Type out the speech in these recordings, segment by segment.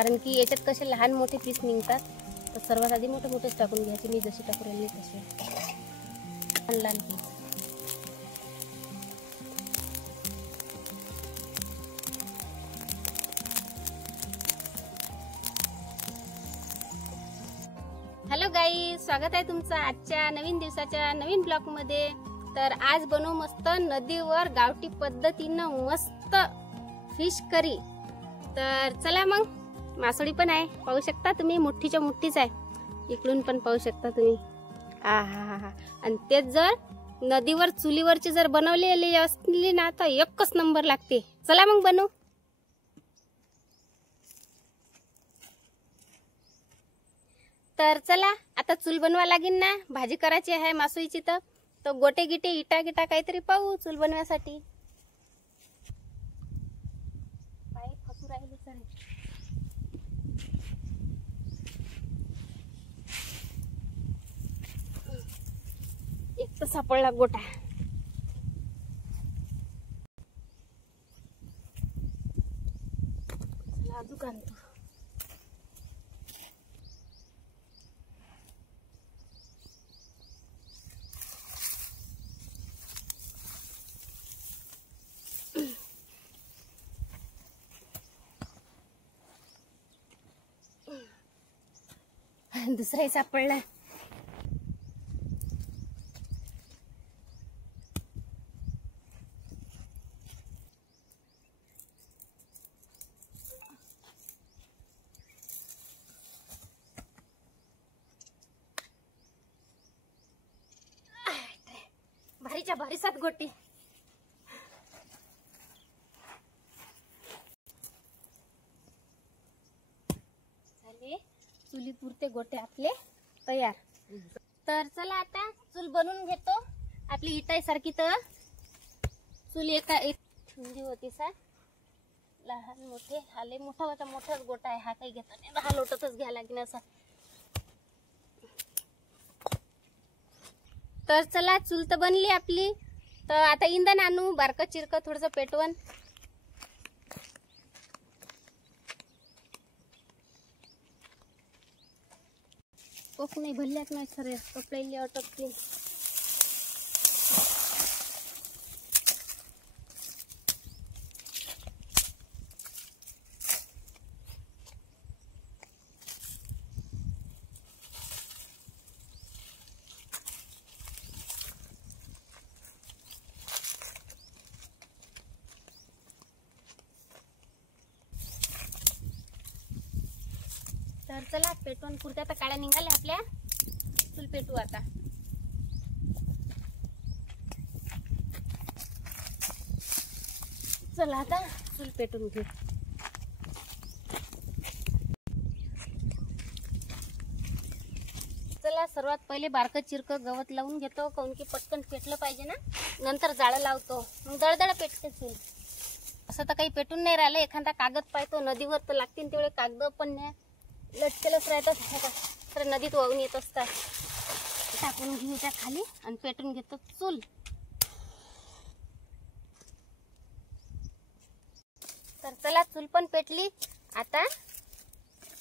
कारण की याच्यात कसे लहान मोठे पीस निघतात, तर सर्वात आधी मोठे मोठेच टाकून घ्यायचे. मी जशी टाकून राहिली तसे लहान लहान पीस. हॅलो गाईज, स्वागत आहे तुमचं आजच्या नवीन दिवसाच्या नवीन ब्लॉग मध्ये. तर आज बनवू मस्त नदीवर गावठी पद्धतीनं मस्त फिश करी. तर चला मग, मासोळी पण आहे पाहू शकता तुम्ही, मोठीच्या मोठीच आहे. इकडून पण पाहू शकता तुम्ही. हा. आणि तेच जर नदीवर चुलीवरची जर बनवलेली असली ना तर एकच नंबर लागते. चला मग बनवू. तर चला आता चूल बनवा लागेल ना, भाजी करायची आहे मासोळीची. तर गोटे गिटे इटा गिटा काहीतरी पाहू चूल बनवायसाठी. पाय फसू राहिले सर. एक तर सापडला गोटा. दुकान तो दुसराही सापडला. भारीच्या भारी 7 गोटी. झाले चुली पुरते गोटे आपले तयार. तर चला आता चूल बनवून घेतो. आपली इटाई सारखी तर चूल एक ठेवली होती सा. लहान मोठे हाले मोठाच गोटा आहे हा. काही घेता नाही, हा लोटतच घ्या लागेल असा. तर चला चूल तर बनली आपली. तर आता इंधन आणू बारकं चिरकं थोडंसं पेटवण. कोक नाही भरल्यात नाही सर, कपड्याले अटकते. तर चला पेटवून पुरत्या तर काळ्या निघाल्या आपल्या. चूल पेटू आता. चला आता चूल पेटून घेऊ. चला सर्वात पहिले बारकं चिरकं गवत लावून घेतो, काऊन की पटकन पेटलं पाहिजे ना. नंतर जाळं लावतो, मग दळदळ पेटते चूल. असं तर काही पेटून नाही राहिलं. एखादा कागद पाहतो नदीवर तर लागतील तेवढे कागद, पण लटकेलच राहतात तर नदीत वाहून येत असतात. टाकून घेऊ त्या खाली आणि पेटून घेतो चूल. तर चला चूल पण पेटली. आता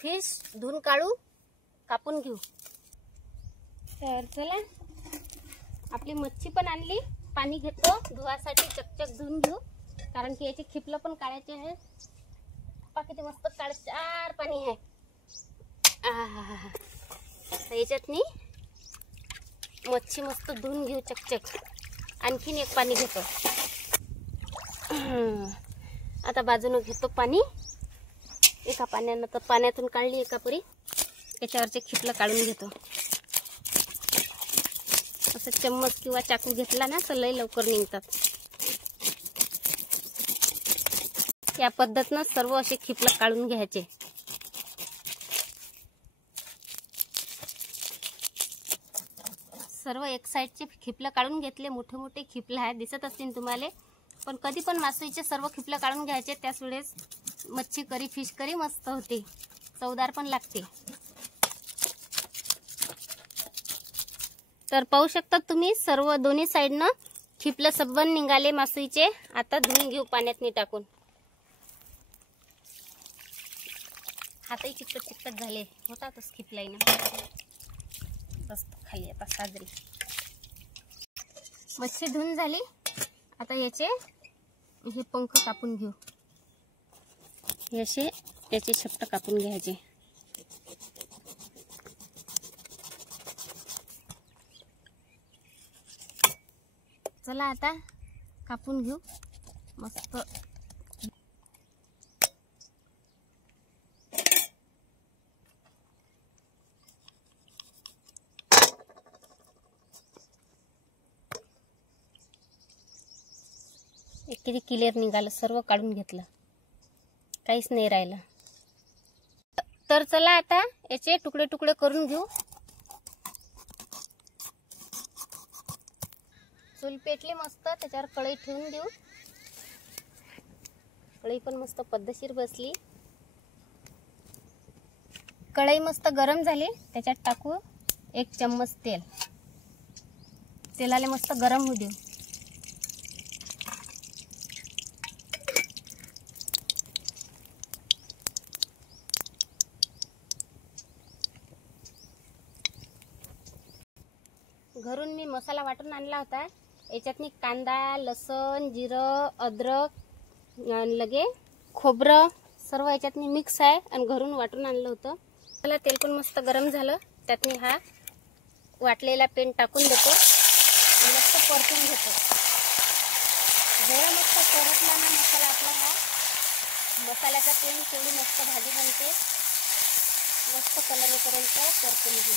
फिश धुवून काढू, कापून घेऊ. तर चला आपली मच्छी पण आणली. पाणी घेतो धुवासाठी, चकचक धुवून घेऊ, कारण की याचे खिपलं पण काढायचे आहे. किती मस्त काळचार पाणी आहे. याच्यात मी मच्छी मस्त धुवून घेऊ चकचक. आणखीन एक पाणी घेतो. आता बाजूने घेतो पाणी. एका पाण्यानं तर पाण्यातून काढली एका पुरी. याच्यावरचे खिपलं काढून घेतो. असं चम्मच किंवा चाकू घेतला ना तर लय लवकर निघतात. या पद्धतीनं सर्व असे खिपलं काढून घ्यायचे. सर्व एक साईडचे खिपलं काढून घेतले. मोठे मोठे खिपलं आहे, दिसत असतील तुम्हाला. पण कधी पण मासोळीचे सर्व खिपलं काढून घ्यायचे. त्याच वेळेस मच्छी करी, फिश करी मस्त होते, चवदार पण लागते. तर पाहू शकता तुम्ही सर्व दोन्ही साइडनं खिपलं सबन निघाले मासळीचे. आता धुवून घेऊ पाण्यात टाकून. हातही चिकट चिकट झाले, होतातच खिपलाईनं. बस खाली आता साजरी मच्छी धुवून झाली. आता याचे हे पंख कापून घेऊ. याचे शेपट कापून घ्यायचे. चला आता कापून घेऊ मस्त. किती क्लिअर निघालं, सर्व काढून घेतलं, काहीच नाही राहिलं. तर चला आता याचे तुकडे तुकडे करून घेऊ. चूल पेटली मस्त, त्याच्यावर कढई ठेवून देऊ. कढई पण मस्त पद्धतशीर बसली. कढई मस्त गरम झाली, त्याच्यात टाकू 1 चम्मच तेल. तेलाला मस्त गरम होऊ देऊ. घरून मी मसाला वाटून आणला होता. याच्यातनी कांदा, लसण, जिरं, अद्रक लगे खोबरं सर्व याच्यातनी मिक्स आहे आणि घरून वाटून आणलं होतं. मला तेल पण मस्त गरम झालं, त्यातनी हा वाटलेला पेंड टाकून देतो आणि मस्त परतून घेतो. जेवढा मस्त परतला ना मसाला आपला, हा मसाल्याचा पेंड तेवढी मस्त भाजी बनते. मस्त कलर येईपर्यंत परतून घेऊ.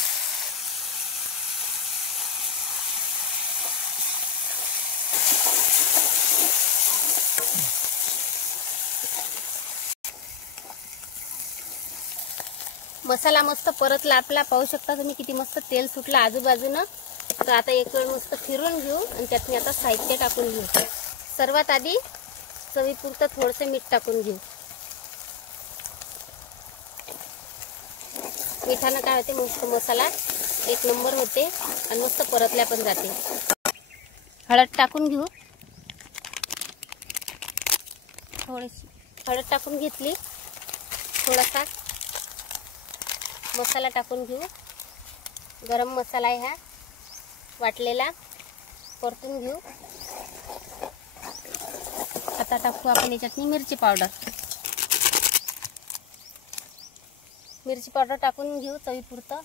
मसाला मस्त परतला आपला, पाहू शकता तुम्ही किती मस्त तेल सुटलं आजूबाजूनं. तर आता एक वेळ मस्त फिरून घेऊ आणि त्यातनी आता साहित्य टाकून घेऊ. सर्वात आधी चवीपुरतं थोडंसं मीठ टाकून घेऊ. मिठानं काय होते, मस्त मसाला 1 नंबर होते आणि मस्त परतल्या पण जाते. हळद टाकून घेऊ. थोडीशी हळद टाकून घेतली. थोडासा मसाला टाकून घेऊ. गरम मसाला आहे हा वाटलेला, परतून घेऊ. आता टाकू आपण याच्यातनी मिरची पावडर. मिरची पावडर टाकून घेऊ चवीपुरतं.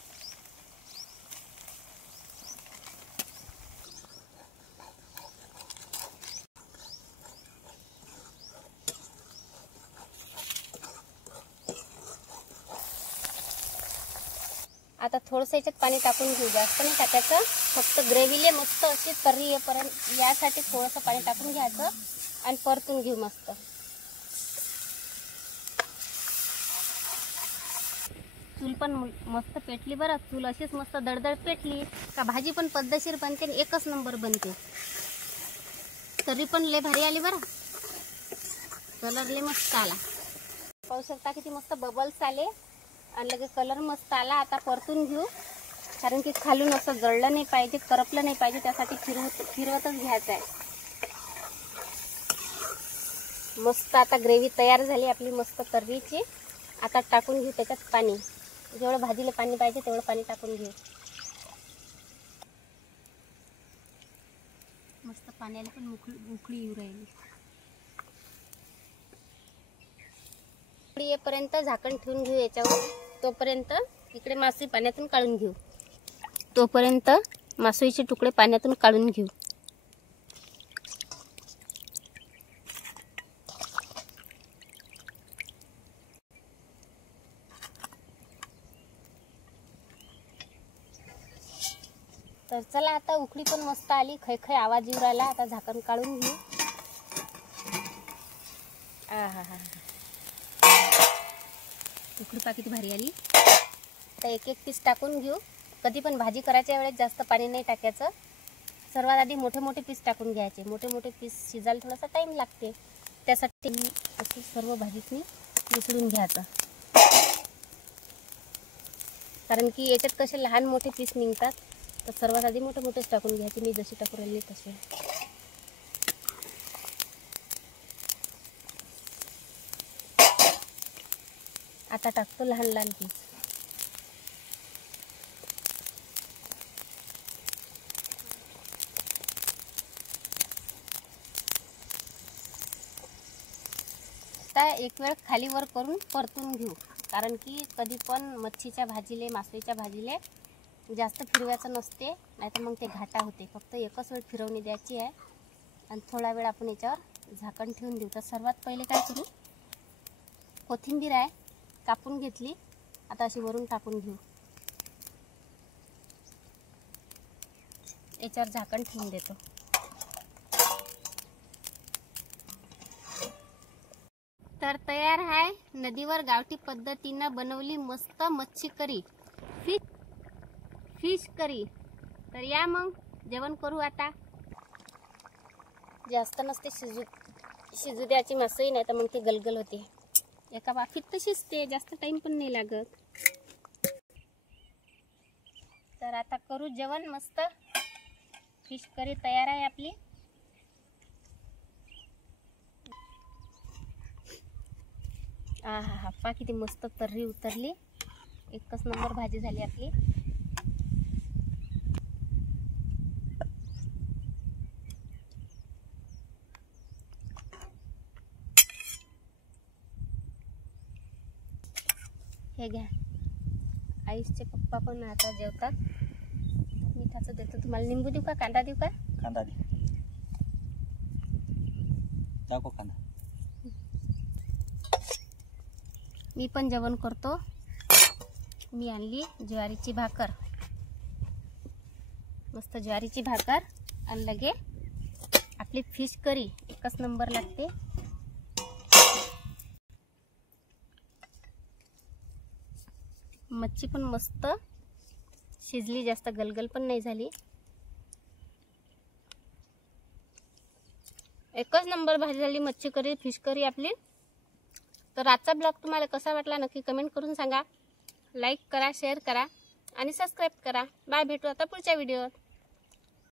आता थोडंसं याच्यात पाणी टाकून घेऊ, जास्त नाही टाकायचं. फक्त ग्रेव्हीले मस्त अशी तर्री येईपर्यंत यासाठी थोडंसं पाणी टाकून घ्यायचं आणि परतून घेऊ मस्त. चूल पण मस्त पेटली बरं. चूल अशीच मस्त दळदळ पेटली का भाजी पण पद्धतशीर बनते आणि 1च नंबर बनते. तरी पण लय भारी आली बरं. कलर लय मस्त आला, पाहू शकता किती मस्त बबल्स आले आणि लगे कलर मस्त आला. आता परतून घेऊ, कारण की खालून असं जळलं नाही पाहिजे, करपलं नाही पाहिजे, त्यासाठी फिरवतच घ्यायचं आहे. मस्त आता ग्रेव्ही तयार झाली आपली मस्त तर्रीची. आता टाकून घेऊ त्याच्यात पाणी. जेवढं भाजीला पाणी पाहिजे तेवढं पाणी टाकून घेऊ. मस्त पाण्याला पण उकळी येऊ राहिली. उकळी येईपर्यंत झाकण ठेवून घेऊ याच्यावर. तोपर्यंत इकडे मासळी पाण्यातून काढून घेऊ. तोपर्यंत मासळीचे तुकडे पाण्यातून काढून घेऊ. तर चला आता उकळी पण मस्त आली, खै आवाज येऊ राहिला. आता झाकण काढून घेऊ. उकळी पा किती भारी आली. आता 1 पीस टाकून घेऊ. कधी पण भाजी करायच्या वेळेस जास्त पाणी नाही टाकायचं. सर्वात आधी मोठे मोठे पीस टाकून घ्यायचे. मोठे मोठे पीस शिजायला थोडासा टाइम लागते, त्यासाठी असं सर्व भाजीतनी मिसळून घ्यायचं. कारण की याच्यात कसे लहान मोठे पीस निघतात, तर सर्वात आधी मोठे मोठेच टाकून घ्यायचे. मी जशी टाकून राहिली तसे. आता टाकतो लहान लहान पीस. आता एक वेळ खाली वर करून परतून घेऊ, कारण की कधी पण मच्छीच्या भाजीले मासळीच्या भाजीले जास्त फिरवायचं नसते, नाहीतर मग ते घाटा होते. फक्त एकच वेळ फिरवणी द्यायची आहे आणि थोडा वेळ आपण याच्यावर झाकण ठेवून देऊ. तर सर्वात पहिले काय करू, कोथिंबीर आहे कापून घेतली, आता अशी वरून टाकून घेऊ. याच्यावर झाकण ठेवून देतो. तर तयार आहे नदीवर गावठी पद्धतीनं बनवली मस्त मच्छी करी, फिश करी. तर या मग जेवण करू. आता जास्त नसते शिजू द्यायची मासळी, नाही तर मग ती गलगल होते. एका वाफीत तर शिजते, जास्त टाइम पण नाही लागत. तर आता करू जेवण. मस्त फिश करी तयार आहे आपली. आहा हा पा किती मस्त तर्री उतरली. एकच नंबर भाजी झाली आपली. हे घ्या, आईचे पप्पा पण आता जेवतात. मिठाचं देतो तुम्हाला. लिंबू देऊ का, कांदा देऊ का? कांदा दे. दाखव कांदा. मी पण जेवण करतो. मी आणली ज्वारीची भाकर, मस्त ज्वारीची भाकर आणि लगे आपली फिश करी एकच नंबर लागते. मच्छी पण मस्त शिजली, जास्त गलगल पण नाही झाली. एकच नंबर भाजी झाली मच्छी करी, फिश करी आपली. तर आजचा ब्लॉग तुम्हाला कसा वाटला नक्की कमेंट करून सांगा. लाईक करा, शेअर करा आणि सबस्क्राईब करा. बाय, भेटू आता पुढच्या व्हिडिओत.